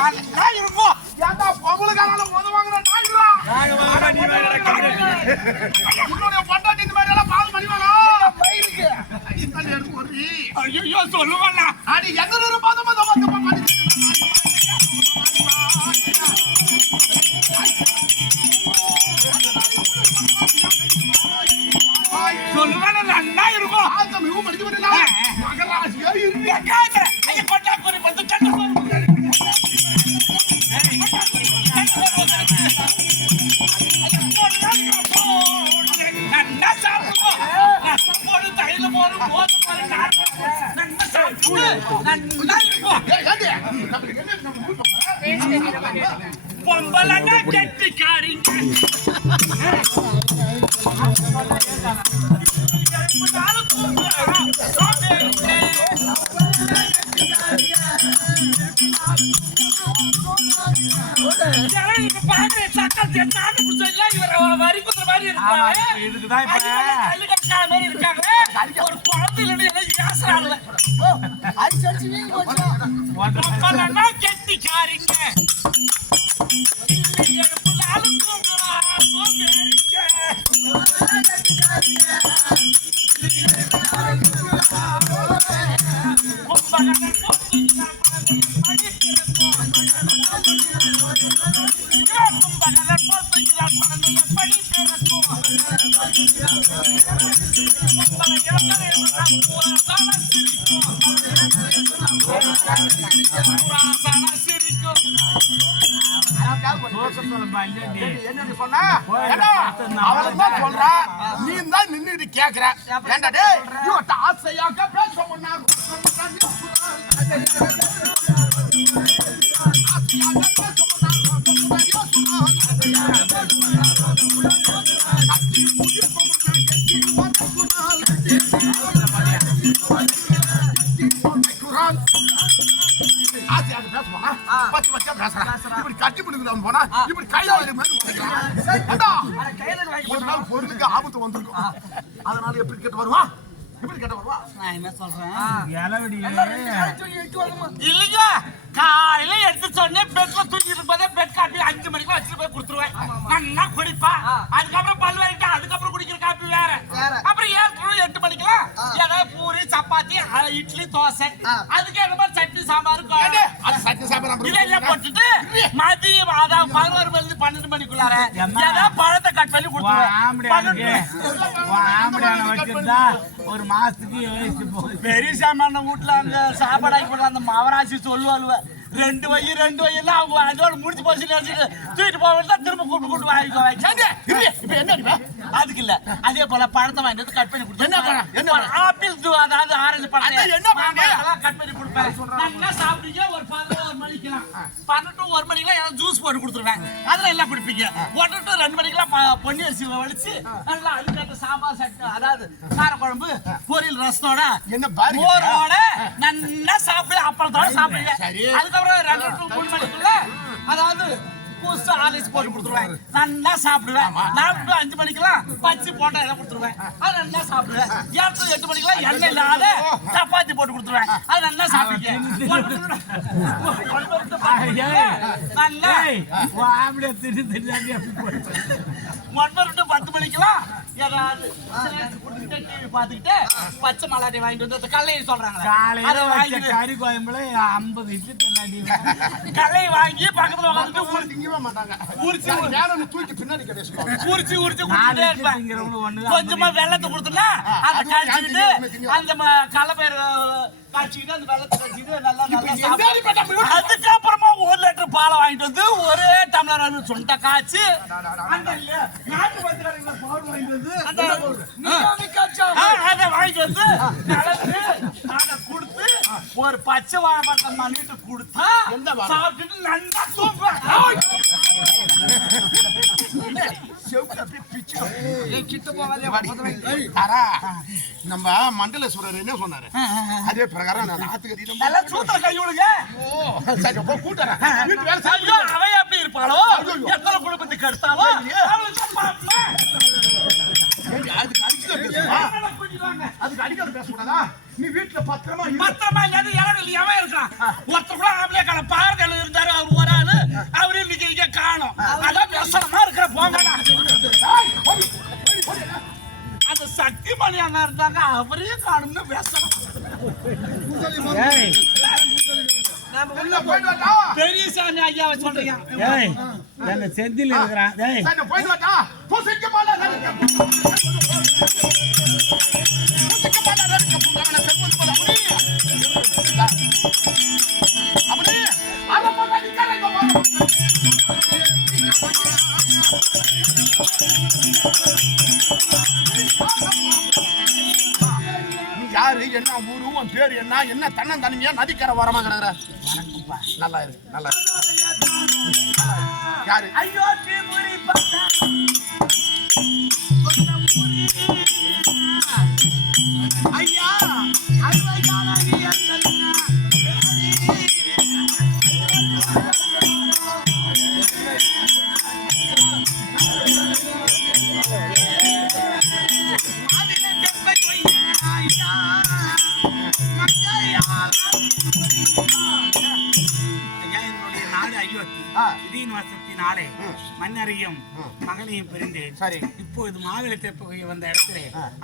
நல்லா இருக்கும். ஏன்டா பொம்பளைக்காரால உதவாங்கற நாய்களா? உன்னுடைய பொண்டாட்டி இந்த மாதிரி எல்லாம் பால் பண்ணிவாளா? மயிலுக்கு இந்த எடுத்து போறீ. ஐயோ சொல்லுவானா? அடி எங்கற பாதம் பண்ணி சொல்லுவானா நல்லா இருக்கும். அந்த மிவு மடிச்சு வரல. மகராசியா இருக்கு. கேக்குற. ஐய கொட்டா கோரி வந்து கண்டு போ. பொம்பலங்க கெட்டிக்காரிங்க கெட்டிக்காரிங்க நீ தான் நின்னுட்டு கேக்குற ஆசையாக பேச பொருளுக்கு ஆபத்து வந்திருக்கும். அதனால எப்படி கேட்டு வருவா? நான் என்ன சொல்றேன், இல்லைங்க காலையில எடுத்து சொன்னேன் பெட்ல தூக்கிட்டு இருப்பதே பெட் காப்பி 5 மணிக்கு வச்சுட்டு போய் கொடுத்துருவேன். நல்லா குடிப்பா. அதுக்கப்புறம் பல் வரைக்கும் அதுக்கப்புறம் குடிக்கிற காப்பி வேற. அப்புறம் 7 மணிக்கெல்லாம் ஏதாவது பூரி சப்பாத்தி இட்லி தோசை அதுக்கு என்ன மாதிரி சட்னி சாம்பார் இதெல்லாம் போட்டுட்டு மதியம் அதாவது 11 மணி 12 மணிக்குள்ளார ஏதாவது பழத்தை கட் பண்ணி கொடுத்துருவேன். ஒரு மாசத்துக்கு பெரிய சாமான வீட்டுல அந்த சாப்பாடு ஆக்கி போடுற அந்த மவராசி சொல்லுவாளுவ 2 வயெல்லாம் அவங்க அதோட முடிச்சு போச்சு நினைச்சிட்டு தூக்கிட்டு போக திரும்ப கூப்பிட்டு வாங்கிக்கோ. இப்ப என்ன அதுக்கு இல்ல அதே போல பழத்தை வாங்கிட்டு கட் பண்ணி கொடுத்தேன். ஆப்பிள் அதாவது ஆரஞ்சு பழத்தை கட் பண்ணி கொடுப்பேன். நல்லா சாப்பிட்டீங்க ஒரு 11 மணிக்கெல்லாம் 12 1 மணிக்கெல்லாம் ஏதாவது ஜூஸ் போட்டு கொடுத்துருவேன். அதெல்லாம் எல்லாம் குடிப்பீங்க. 1 to 2 மணிக்கெல்லாம் பொன்னி அரிசி வலிச்சு நல்லா அழுக்காட்ட சாம்பார் சட்னி அதாவது காரக்குழம்பு பொரியல் ரசத்தோட மோரோட நல்லா சாப்பிடு அப்பளத்தோட சாப்பிடுங்க. அதுக்கப்புறம் 2 to 3 மணிக்குள்ள அதாவது பூஸ்ட் ஆலிஸ் போட்டு கொடுத்துருவேன். நல்லா சாப்பிடுவேன். 4 to 5 மணிக்கெல்லாம் பச்சி போட்டா எல்லாம் கொடுத்துருவேன். அது நல்லா சாப்பிடுவேன். 7 to 8 மணிக்கெல்லாம் எண்ணெய் இல்லாத சப்பாத்தி போட்டு கொடுத்துருவேன். அது நல்லா சாப்பிடுங்க. நல்லா 9 to 10 மணிக்கெல்லாம் ஏதாவது டிவி பார்த்துக்கிட்டு பச்சை மலாட்டி வாங்கிட்டு வந்து கல்லையை சொல்றாங்க. கறி கோயம்புல 50 இட்லி தள்ளாடி கல்லை வாங்கி பக்கத்துல உட்காந்துட்டு கொஞ்சமா வெள்ளத்தை கொடுத்தா அதை கழிச்சுக்கிட்டு அந்த கலப்பயிர் காய்ச்சிக்கிட்டு அந்த வெள்ளத்தை கழிச்சுக்கிட்டு நல்லா அதுக்கப்புறமா 1 லிட்டர் பாலை வாங்கிட்டு வந்து ஒரே டம்ளர் சுண்ட காய்ச்சி அதை வாங்கிட்டு வந்து கொடுத்து ஒரு பச்சை வாழைப்பழத்தை பண்ணிட்டு கொடுத்தா சாப்பிட்டுட்டு நல்லா தூங்குவேன். நம்ம மண்டலேஸ்வரர் என்ன சொன்னாரு அதே பிரகாரம் அவை எப்படி இருப்பாளோ எத்தனை குடும்பத்துக்கு எடுத்தாலோ அதுக்கு அடிக்காது பேசக்கூடாதா? நீ வீட்டுல பத்திரமா இல்லாத இடம் இல்லையாவே இருக்கான். ஒருத்தர் கூட ஆம்பளை கால பாரதியார் இருந்தாரு. அவர் வந்தாங்க அவரையும் காணும்னு பேசணும். ஏய் உள்ள போயிட்டு வாடா. பெரிய சாமி ஐயாவை சொல்றீங்க. ஏய் அந்த செந்தில் இருக்கறான். ஏய் சரி, போயிட்டு வாடா. பூசிக்க மாட்டா நடிக்க பூசிக்க மாட்டா நடிக்க போறாங்க. செல்வம் போல அப்படி அத போட்டா நிக்கறங்க போறோம். நீ யாரு, என்ன ஊரு, உன் பேரு என்ன, என்ன தன்னந்தனிமையா நதிக்கரை ஓரமா கிடக்குற? நல்லா இருக்கு, நல்லா இருக்கு. யாரு? ஐயோ தீமுறி பட்டா ஐயா அருமையானி என்னன்னா நாளே மன்னரையும் மகனையும் பிரிந்து சரி இப்போது மாவிலை தெப்பகை வந்த இடத்துல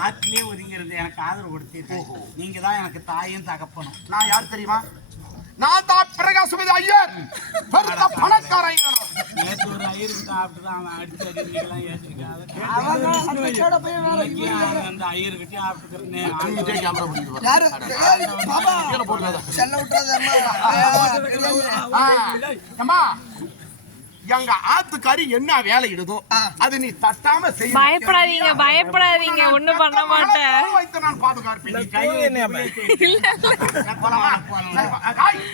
ஆற்றிலே ஒதுங்கிறது எனக்கு ஆதரவு கொடுத்தீர்கள். நீங்க தான் எனக்கு தாயும் தகப்பனும். நான் யார் தெரியுமா? நான் தான் பிரகாசமதி ஐயர், பெருத்த பணக்கார ஐயர். நேற்று ஒரு ஐயருக்கு சாப்பிட்டுதான் அவன் அடிச்சு அடிக்கலாம் ஏற்றிருக்காங்க. அந்த ஐயர்கிட்டே ஆப்பிட்டுக்கிறேன். எங்க ஆத்துக்காரி என்ன வேலை இடுதோ அது நீ தட்டாம செய்ய. பயப்படாதீங்க பயப்படாதீங்க, ஒண்ணும் பண்ண மாட்டேன். வைத்து நான் பாதுகாப்பேன்.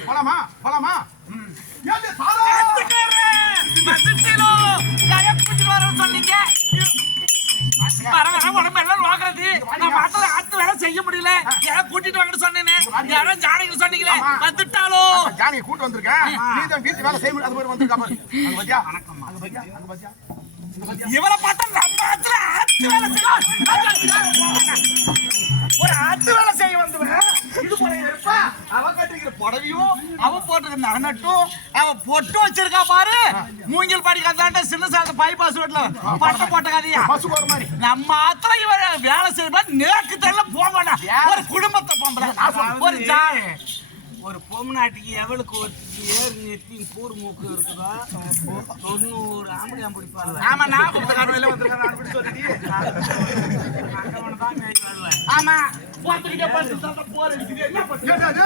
போலாமா போலாமா? செய்ய முடியல. கூட்டிட்டு வாங்க சொன்னேன். ஜானகி சொன்னீங்களே வந்துட்டாலோ? ஜானகி கூட்டு வந்திருக்கேன். நீ தான் வீட்டு வேலை செய்ய முடியாது. அது மாதிரி வந்திருக்கா பாரு. அங்க பாத்தியா? அங்க பாத்தியா? அங்க பாத்தியா? இவரை பார்த்தா நம்ம ஆத்துல ஆத்து வேலை செய்ய ஒரு ஆத்து வேலை செய்ய வந்துவேன். இது போல இருப்பா. அவ கட்டிக்கிற புடவையும் அவ போட்டுக்கிற நகனட்டும் அவ பொட்டு வச்சிருக்கா பாரு. மூங்கில் பாடி கந்தாண்ட சின்ன சாந்த பைபாஸ் ரோட்ல பட்ட போட்ட கதையா பசு போற மாதிரி. நம்ம ஆத்துல இவர வேலை செய்ய நேக்கு தெரியல போக மாட்டான். ஒரு குடும்பத்தை பொம்பளை ஒரு ஒரு பொம்நாட்டிக்கு எவளுக்கு ஒருத்திக்கு ஏறு நெத்தி கூறு மூக்கு இருக்குதோ 90 ஆம்படி பிடிப்பாரு. ஆமா நான் புத்தகாரில வந்திருக்கேன். ஆமா போட்டுக்கிட்டே பஸ் சாப்பிட போறேன். என்ன பண்ணுறது?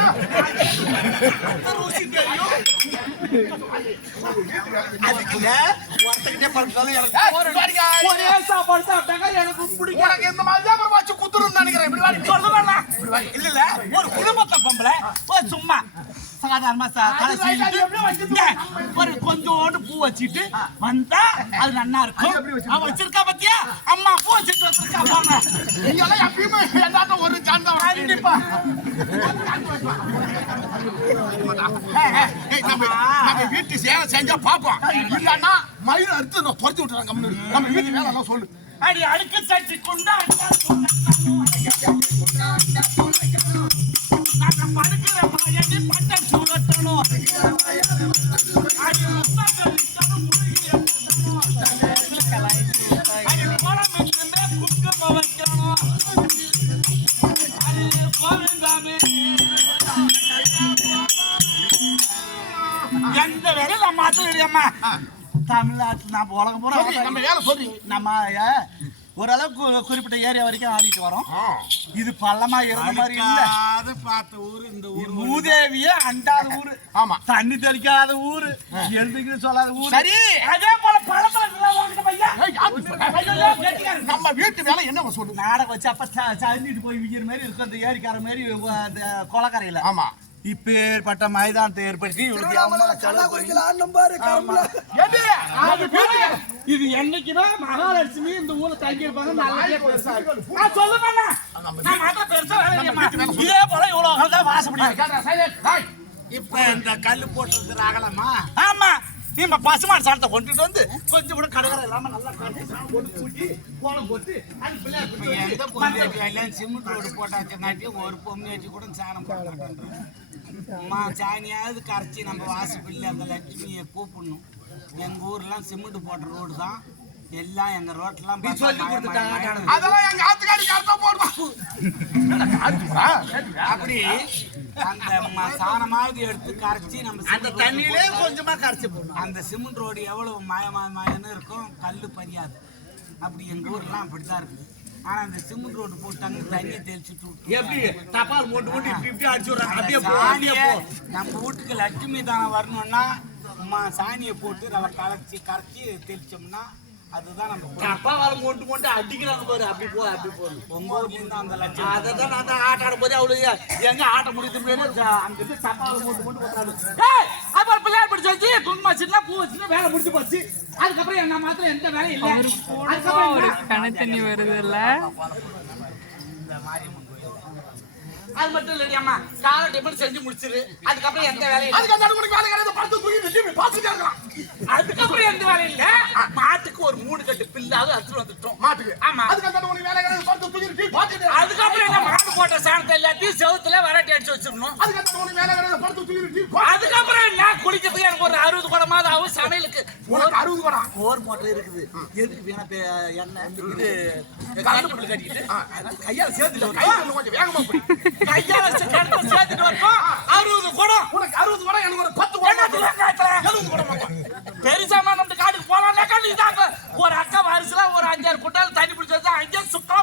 அதுக்குங்க ஒருத்தக்கிட்டே படுத்தாலும் எனக்கு ஒரே சாப்பாடு சாப்பிட்டாங்க எனக்கு பிடிக்கும். உனக்கு இந்த மாதிரி தான் வச்சு குத்துருன்னு நினைக்கிறேன். இப்படி வாடி சொல்லுவாங்க. இல்ல இல்ல ஒரு குடும்பத்தை பொம்பளை சும்மா சாதாரணமா ஒரு கொஞ்சோண்டு பூ வச்சுட்டு வந்தா அது நல்லா இருக்கும். அவ வச்சிருக்கா பத்தியா அம்மா பூ வச்சுட்டு வச்சிருக்கா பாங்க. நீங்க எல்லாம் எப்பயுமே எல்லாரும் ஒரு சாந்தா கண்டிப்பா நம்ம வீட்டு சேவை செஞ்சா பாப்போம். இல்லன்னா மயிர் அறுத்து நான் துரத்தி விட்டுறாங்க. நம்ம வீட்டு வேலை எல்லாம் சொல்லு. அடி அடுக்கு சட்டி கொண்டா படுக்கிற பையனை பட்ட சூழட்டணும். குங்கும வைக்கணும். எந்த வேலை நம்ம மாத்திரம்மா தமிழ்நாட்டில் நம்ம உலகம் போறோம். நம்ம வேலை சொல்லி நம்ம ஓரளவுக்கு குறிப்பிட்ட ஏரியா வரைக்கும் ஆடிட்டு வரோம். இது பள்ளமா இருந்த மாதிரி இல்ல. பார்த்த ஊரு இந்த ஊர் மூதேவியே அண்டாத ஊரு. ஆமா தண்ணி தெளிக்காத ஊரு, எழுதுக்கு சொல்லாத ஊரு. சரி அதே போல பழத்துல நம்ம வீட்டு வேலை என்ன சொல்லு. நாடகம் வச்சு அப்ப சந்திட்டு போய் விக்கிற மாதிரி இருக்கும். அந்த ஏரிக்கார மாதிரி அந்த கொலக்கரையில. ஆமா இப்பேற்பட்ட மைதானத்தை ஏற்படுத்தி இது என்னைக்குமே மகாலட்சுமி இந்த ஊர்ல தங்கி இருப்பாங்க. இதே போல இவ்வளவு வாசப்படி. இப்ப இந்த கல்லு போட்டு அகலமா? ஆமா நீங்க பசுமாடு சாணத்தை கொண்டுட்டு வந்து கொஞ்சம் கூட கடற்கரை இல்லாம நல்லா போட்டு கூட்டி கோலம் போட்டு சிமெண்ட் ரோடு போட்டாச்சுனாட்டி ஒரு பொம்மையாச்சு கூட சாணம் போட மாட்டேன். அம்மா சாணியாவது கரைச்சி நம்ம வாசப்பிள்ளை அந்த லட்சுமியை கூப்பிடணும். எங்கள் ஊர்லாம் சிமெண்ட் போட்ட ரோடு தான். எல்லாம் எங்க ரோட்லாம் நீ சொல்லி கொடுத்துட்டாங்க அதெல்லாம் எங்க ஆத்துக்காரி கரெக்டா போடுவான். அப்படி அந்த சாணமாவது எடுத்து கரைச்சி நம்ம அந்த தண்ணியிலே கொஞ்சமா கரைச்சி போடணும். அந்த சிமெண்ட் ரோடு எவ்வளவு மாயன்னு இருக்கும், கல்லு பறியாது. அப்படி எங்க ஊர்லாம் அப்படித்தான் இருக்குது. ஆனா அந்த சிமெண்ட் ரோடு போட்டாங்க, தண்ணியை தெளிச்சுட்டு எப்படி தபால் மூட்டு மூட்டு இப்படி இப்படி அடிச்சு விடுறாங்க. அப்படியே போ, சாணியை அப்படியே போ. நம்ம வீட்டுக்கு லட்சுமி தானம் வரணும்னா சாணியை போட்டு நம்ம கரைச்சி தெளிச்சோம்னா அதுதான் நம்ம தபால் மூட்டு மூட்டு அடிக்கிறாங்க பாரு. அப்படி போ, அப்படி போ. உங்க ஊர்ல இருந்து அந்த லட்சுமி அதான் நான் தான் ஆட்ட ஆடும் போது அவ்வளவு எங்க ஆட்ட முடியுது அங்க இருந்து தபால் மூட்டு மூட்டு போட்டாங்க. அப்புறம் பிள்ளையார் பிடிச்சி வச்சு குங்குமம் வச்சுன்னா பூ வச்சுன்னா வேலை முடிச்சு போச்சு. அதுக்கப்புறம் என்ன மாத்திரம் எந்த வேலையும் இல்லை. அதுக்கப்புறம் ஒரு என்ன? கண தண்ணி வருதுல்ல. இந்த மாரியம்மன் கோயில் அது மட்டும் இல்லடி அம்மா, காலை டிஃபன் செஞ்சு முடிச்சிரு. அதுக்கப்புறம் எந்த வேலையும் இல்லை. அதுக்கு அந்த உனக்கு வேலை கிடையாது, படுத்து தூக்கி டிவி பார்த்துட்டே இருக்கலாம். அதுக்கப்புறம் எந்த வேலையும் இல்லை. மாட்டுக்கு ஒரு 3 கட்டு பில்லாவது அறுத்துட்டு வந்துட்டோம். மாட்டுக்கு ஆமா. அதுக்கு அந்த உனக்கு வேலை கிடையாது, படுத்து தூக்கி டிவி பார்த்துட்டே இருக்கலாம். அதுக்கப்புறம் என்ன மாடு போட்ட சாணத்தை எல்லாத்தையும் செவுத்துல விரட்டி அடிச்சு வச்சிடணும். அதுக்கு அந்த உனக்கு வேலை கிடையாது, படுத்து தூக்கி டிவி அதுக்கப்புறம் என்ன குடிக்கிறதுக்கு எனக்கு ஒரு 60 குடமாவது ஆகும். சமையலுக்கு உனக்கு 60 கூட போர் மோட்டர் இருக்குது. எதுக்கு வீணா எண்ணெய் இது கரண்ட் கட்டிக்கிட்டு கையால சேர்த்துட்டு வரணும். கொஞ்சம் வேகமா போய் கையால கரண்ட் சேர்த்துட்டு வரணும். 60 குடம். உனக்கு 60 கூட எனக்கு ஒரு 10 கூட 70 கூட மாட்டேன். பெருசாமா நம்ம காட்டுக்கு போலாம்னாக்கா இதாங்க ஒரு அக்கா வரிசையில ஒரு 5-6 குட்டால் தண்ணி பிடிச்சி வச்சா அங்கே சுத்தமா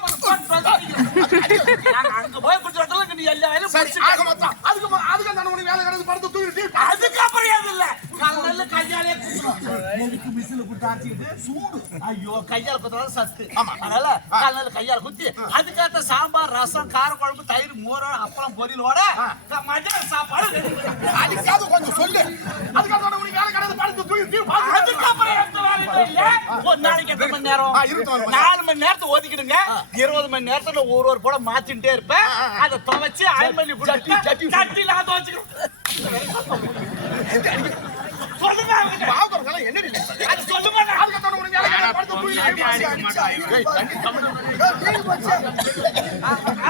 அங்க போய் குடிச்சு நீ எல்லா வேலையும் சரி ஆக மொத்தம் அதுக்கு அந்த உனக்கு வேலை கிடையாது, படுத்து தூக்கி டிவி அதுக்கப்புறம் எது இல்ல காலையில கையாலே எதுக்கு மிஷின்ல குத்தி அடிச்சிட்டு சூடு. ஐயோ கையால குத்தாலும் சத்து. அதனால காலையில கையால குத்தி அதுக்கேற்ற சாம்பார் ரசம் கார குழம்பு தயிர் மோர் அப்பளம் பொரியலோட மதியம் சாப்பாடு. அதுக்காவது கொஞ்சம் சொல்லு. அதுக்கு அந்த உனக்கு வேலை கிடையாது, படுத்து தூக்கி டிவி அதுக்கப்புறம் எந்த வேலையும் இல்ல. ஒரு நாளைக்கு 8 மணி நேரம் 4 மணி நேரத்தை ஒதுக்கிடுங்க. 20 மணி நேரத்துல ஒரு கூட மாத்திட்டே இருப்பேன். அதை துவைச்சு அயல்மணி சட்டியில அதை துவைச்சுக்கணும். சொல்லுங்க பாவக்கறதெல்லாம் என்னடி அது சொல்லுங்க. அதுக்கு அந்த உனக்கு வேலை கிடையாது, படுத்து தூக்கி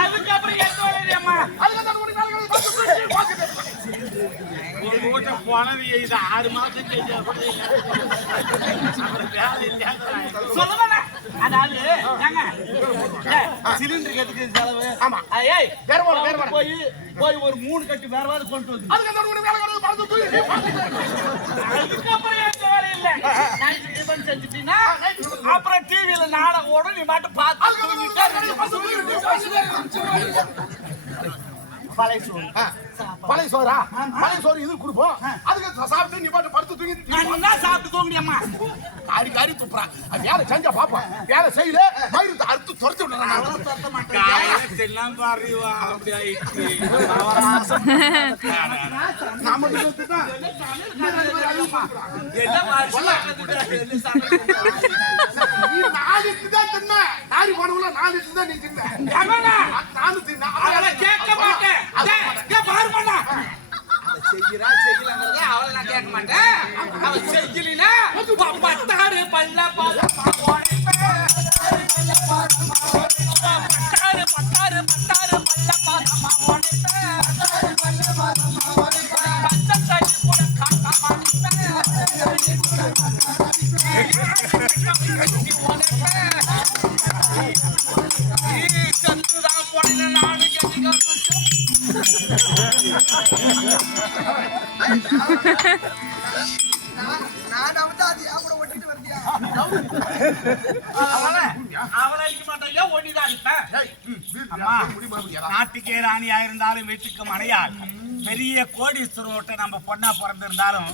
அதுக்கப்புறம் எந்த வேலையும் அம்மா. அதுக்கு அந்த உனக்கு வேலை கிடையாது, படுத்து தூக்கி டிவி பார்த்துட்டே ஒரு வீட்டை போனது இது 6 மாசம் சொல்லுங்க. அதாவது ஏங்க, சிலிண்டருக்கு எதுக்கு செலவு? ஆமா. ஏய் வேற வேற போய் ஒரு 3 கட்டு வேறவாது கொண்டு வந்து. அதுக்கு அந்த உனக்கு வேலை கிடையாது, படுத்து தூக்கி டிவி பார்த்துட்டே அதுக்கப்புறம் எந்த வேலையும் இல்ல. நைட்டு டிஃபன் செஞ்சுட்டீங்கன்னா அப்புறம் டிவியில நாடகம் ஓடும். நீ மட்டும் பார்த்து தூங்கிட்டே இருக்க. பழைய சோறு. பழைய சோறா? பழைய சோறு இது கொடுப்போம். அதுக்கு சாப்பிட்டு நீ பாட்டு படுத்து தூங்கி நான் என்ன சாப்பிட்டு தூங்கியம்மா. காரி காரி துப்புறான். வேலை செஞ்சா பாப்போம், வேலை செய்யல மயிறு அறுத்து துரத்து எல்லாம் பாருவா அப்படி ஆயிடுச்சு. நாம எல்லாம் வருஷமா கத்துட்டு நாளைக்கு தான் தின்ன நாரி போனவுல நாளைக்கு தான் நீ தின்ன. நானும் தின்ன. அதெல்லாம் கேட்க மாட்டேன். பாருமாண்ணா செய்யலாங்கிறத அவளை நான் கேட்க மாட்டேன். அவன் செய்யலினா 16 பல்ல நாட்டுக்கே ராணியா இருந்தாலும் வீட்டுக்கு மனையாள் பெரிய கோடீஸ்வரோட்ட நம்ம பொண்ணா பிறந்திருந்தாலும்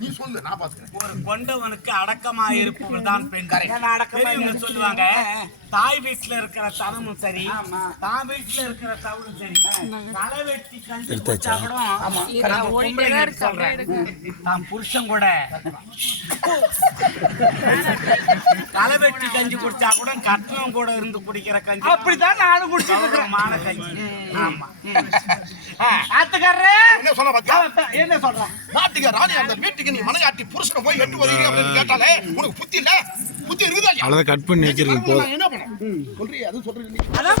நீ சொல்லு, நான் பாத்துக்கிறேன். ஒரு கொண்டவனுக்கு அடக்கமா இருப்பவர்கள் தான் பெண்கள் சொல்லுவாங்க. தாய் வீட்டுல இருக்கிற தனமும் சரி, தான் வீட்டுல இருக்கிற தவறும் சரி, களை வெட்டி கஞ்சி குடிச்சா கூட நம்ம பொம்பளைங்களுக்கு சொல்றேன், தான் புருஷன் கூட களை வெட்டி கஞ்சி குடிச்சா கூட கட்டணம் கூட இருந்து குடிக்கிற கஞ்சி அப்படித்தான் நானும் குடிச்சிருக்கேன். மான கஞ்சி. ஆமா. ஆத்துக்காரரே என்ன சொன்ன பாத்தியா? என்ன சொல்றான்? நாட்டுக்கு ராணி அந்த வீட்டுக்கு நீ மனையாட்டி புருஷனை போய் எட்டு வருவீங்க அப்படின்னு கேட்டாலே உனக்கு புத்தி இல்ல? புத்தி இருக்குதா? அவ்வளவுதான் கட் பண்ணி வச்சிருக்கேன். என்ன பண்ண சொல்றீங்க? அது சொல்றீங்க. அதான்